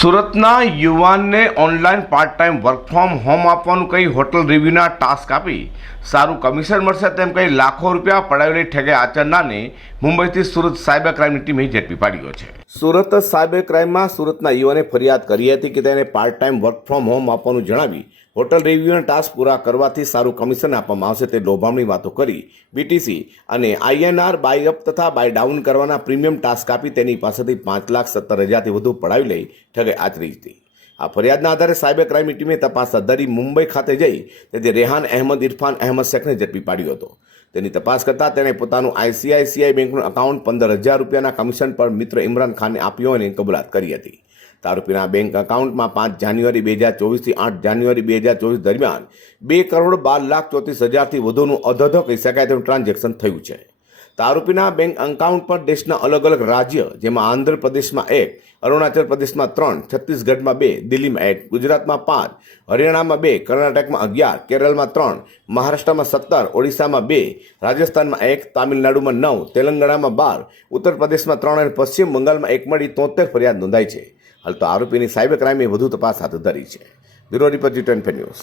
સુરતના યુવાનને online part time work from home આપવાનું કહી હોટલ રિવ્યુના ટાસ્ક આપી. સારું કમિશન મળશે તેમ કહી લાખો રૂપિયા પડાવેલી ઠગે આચરનારને મુંબઈથી સુરત સાયબર ક્રાઇમની ટીમે ઝડપી પાડ્યો છે. સુરત સાયબર ક્રાઇમમાં સુરતના યુવાને ફરિયાદ કરી હતી કે તેને part time work from home આપવાનું જણાવી હોટલ રિવ્યુના ટાસ્ક પૂરા કરવાથી સારું કમિશન આપવામાં આવશે તે લોભામણી વાતો કરી. બીટીસી અને આઈએનઆર બાય અપ તથા બાય ડાઉન કરવાના પ્રીમિયમ ટાસ્ક આપી તેની પાસેથી પાંચ લાખ સત્તર હજારથી વધુ પડાવી લઈ ઠગે આચરી હતી. આ ફરિયાદના આધારે સાયબર ક્રાઇમની ટીમે તપાસ હાથ ધરી મુંબઈ ખાતે જઈ તેથી રેહાન અહેમદ, ઇરફાન અહેમદ શેખને ઝડપી પાડ્યો હતો. તેની તપાસ કરતાં તેણે પોતાનું આઈસીઆઈસીઆઈ બેંકનું એકાઉન્ટ પંદર હજાર રૂપિયાના કમિશન પર મિત્ર ઇમરાન ખાનને આપ્યો અને કબૂલાત કરી હતી. આરોપીના બેંક એકાઉન્ટમાં પાંચ જાન્યુઆરી બે હજાર ચોવીસથી આઠ જાન્યુઆરી બે હજાર ચોવીસ દરમિયાન બે કરોડ બાર લાખ ચોત્રીસ હજારથી વધુનું અધધ કહી શકાય તેવું ટ્રાન્ઝેક્શન થયું છે. તો આરોપીના બેંક એકાઉન્ટ પર દેશના અલગ અલગ રાજ્ય, જેમાં આંધ્રપ્રદેશમાં એક, અરુણાચલ પ્રદેશમાં ત્રણ, છત્તીસગઢમાં બે, દિલ્હીમાં એક, ગુજરાતમાં પાંચ, હરિયાણામાં બે, કર્ણાટકમાં અગિયાર, કેરળમાં ત્રણ, મહારાષ્ટ્રમાં સત્તર, ઓડિશામાં બે, રાજસ્થાનમાં એક, તામિલનાડુમાં નવ, તેલંગાણામાં બાર ઉત્તર પ્રદેશમાં ત્રણ અને પશ્ચિમ બંગાળમાં એક મળી તોતેર ફરિયાદ નોંધાઈ છે. હાલ તો આરોપીની સાયબર ક્રાઇમે વધુ તપાસ હાથ ધરી છે. Bureau report news.